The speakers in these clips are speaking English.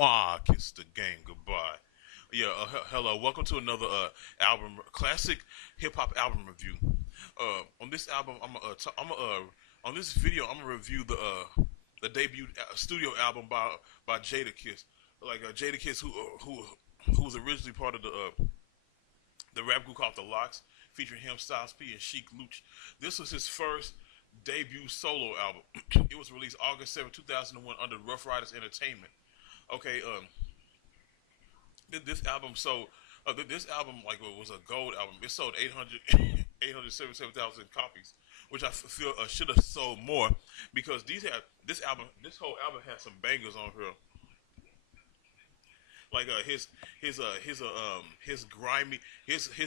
Kiss the game goodbye. Yeah, hello. Welcome to another album, classic hip hop album review. On this album, on this video, I'm gonna review the debut studio album by Jadakiss. Like Jadakiss, who was originally part of the rap group called the L.O.X, featuring him, Styles P, and Chic Luch. This was his first debut solo album. It was released August 7, 2001, under Rough Riders Entertainment. Okay, this album sold. This album was a gold album. It sold 877,000 copies, which I feel should have sold more because this whole album has some bangers on here. Like his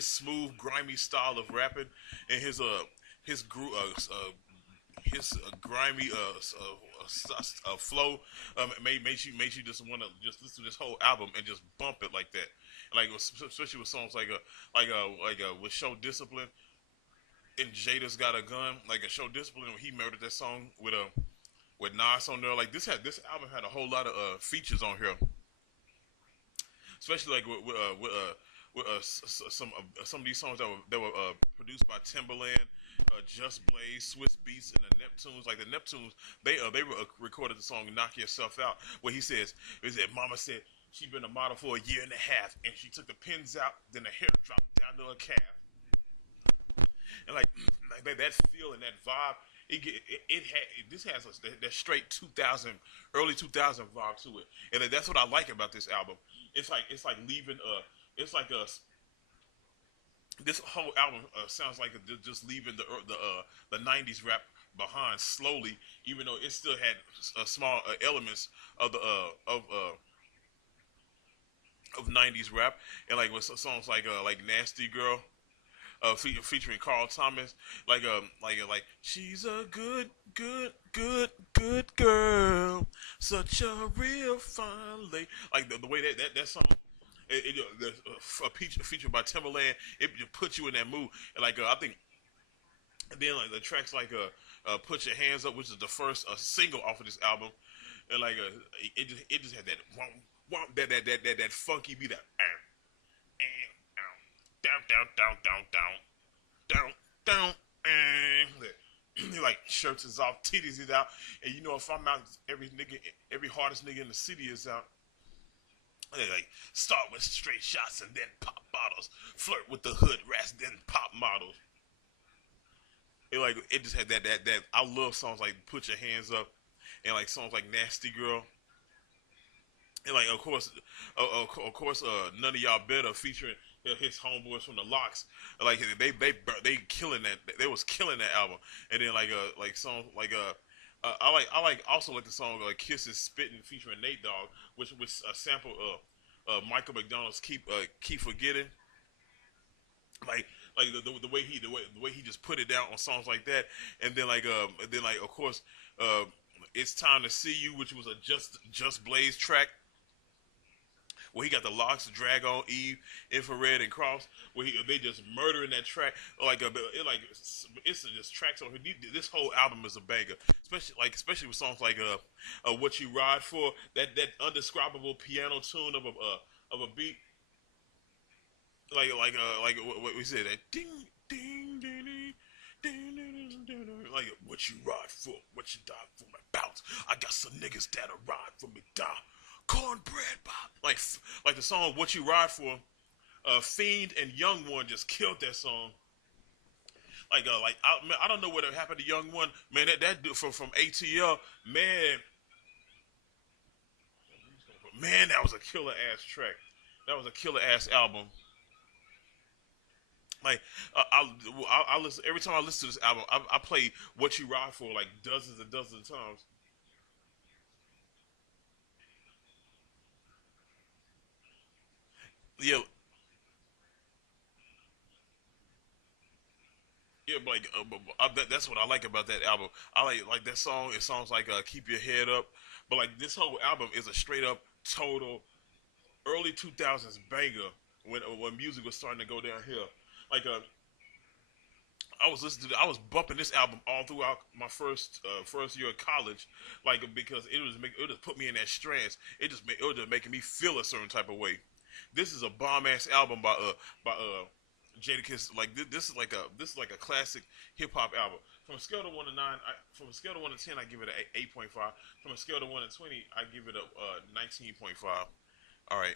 smooth grimy style of rapping and his gru- his grimy flow makes you just want to just listen to this whole album and just bump it like that. Like especially with songs with Show Discipline and Jada's Got a Gun. Like a Show Discipline, he murdered that song with Nas on there. Like this album had a whole lot of features on here, especially like some of these songs that were produced by Timberland, Just Blaze, Swiss Beats, and the Neptunes. Like the Neptunes, they recorded the song "Knock Yourself Out," where he said, "Mama said she been a model for a year and a half, and she took the pins out, then the hair dropped down to her calf." And like that feel and that vibe, this has that straight 2000, early 2000 vibe to it, and that's what I like about this album. It's like leaving it's like a this whole album sounds like just leaving the '90s rap behind slowly, even though it still had small elements of the of '90s rap, and like with songs like "Nasty Girl," featuring Carl Thomas, like she's a good girl, such a real fine lady. Like the way that song. Featured by Timberland, it just puts you in that mood. And I think, and then like the tracks "Put Your Hands Up," which is the first single off of this album, and it just had that that funky beat, that down down down down down down down like shirts is off, titties is out, and if I'm out, every hardest nigga in the city is out. Like start with straight shots and then pop bottles, flirt with the hood rats, then pop models. It just had that. I love songs like "Put Your Hands Up" and like songs like "Nasty Girl." And like of course, none of y'all better featuring his homeboys from the L.O.X. Like they killing that. They was killing that album. And then like songs I also like the song "Kisses Spitting" featuring Nate Dogg, which was a sample of Michael McDonald's "Keep Forgetting." Like the way he just put it down on songs like that, and then of course, "It's Time to See You," which was a Just Blaze track, where he got the L.O.X, Drag On, Eve, Infrared, and Cross, where they just murdering that track. It's just tracks on here. This whole album is a banger, especially with songs like "What You Ride For," that undescribable piano tune of a beat, like what we said, that ding ding ding ding. Like what you ride for, what you die for, my bounce. I got some niggas that'll ride for me, die. Cornbread pop. Like the song "What You Ride For," Fiend and Young One just killed that song. Man, I don't know what happened to Young One, man. That dude from ATL, man, that was a killer ass track. That was a killer ass album. Like I listen every time I listen to this album. I play "What You Ride For" like dozens and dozens of times. Yeah, yeah, that's what I like about that album. I like that song. It sounds like "Keep Your Head Up," but like this whole album is a straight up total early 2000s banger when music was starting to go downhill. Like I was listening to, I was bumping this album all throughout my first year of college, like because it just put me in that trance. It was just making me feel a certain type of way. This is a bomb ass album by Jadakiss. Like this is like a classic hip hop album. From a scale of 1 to 9, from a scale of 1 to 10, I give it an 8.5. From a scale of 1 to 20, I give it a 19.5. All right.